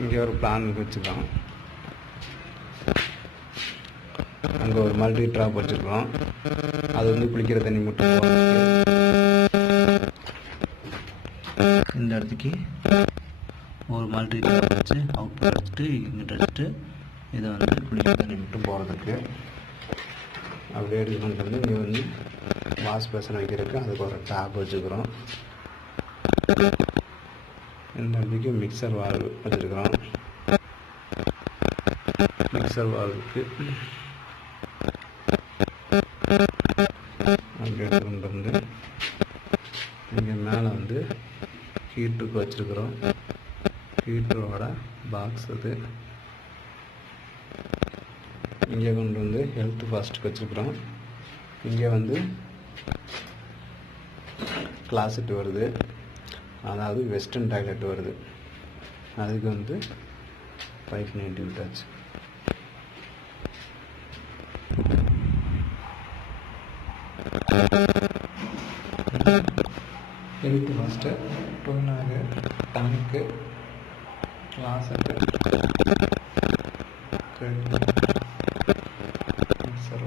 இங்கே ஒரு பிளான் வச்சுருக்கோம். அங்கே ஒரு மல்டி ட்ராப் வச்சுருக்கோம். அது வந்து குளிக்கிற தண்ணி மட்டும் இந்த இடத்துக்கு ஒரு மல்டி ட்ராப் வச்சு அவுட் எடுத்துட்டு இங்கிட்ட எடுத்துட்டு இதை வந்து குளிக்கிற தண்ணி மட்டும் போகிறதுக்கு அப்படியே எடுத்துகிட்டு வந்து இங்கே வந்து வாஷ் பேசன் வைக்கிறதுக்கு அதுக்கு ஒரு டேப் வச்சுக்கிறோம். இந்த இடத்துக்கு மிக்சர் வால்வு வச்சுருக்கிறோம். மிக்சர் வால்வுக்கு அப்படி எடுத்துகிட்டு வந்து இங்கே மேலே வந்து ஹீட்டருக்கு வச்சுருக்குறோம். ஹீட்டரோட பாக்ஸ் அது. இங்கே கொண்டு வந்து ஹெல்த் ஃபாஸ்ட்டுக்கு வச்சுருக்குறோம். இங்கே வந்து கிளாசெட் வருது, அதாவது வெஸ்டர்ன் டாய்லெட் வருது. அதுக்கு வந்து பைப் நீட்டி விட்டாச்சு. ஹெல்த் ஃபாஸ்ட்டு, டூனாகு, டங்க்கு, கிளாசெட்டு, மிக்சர்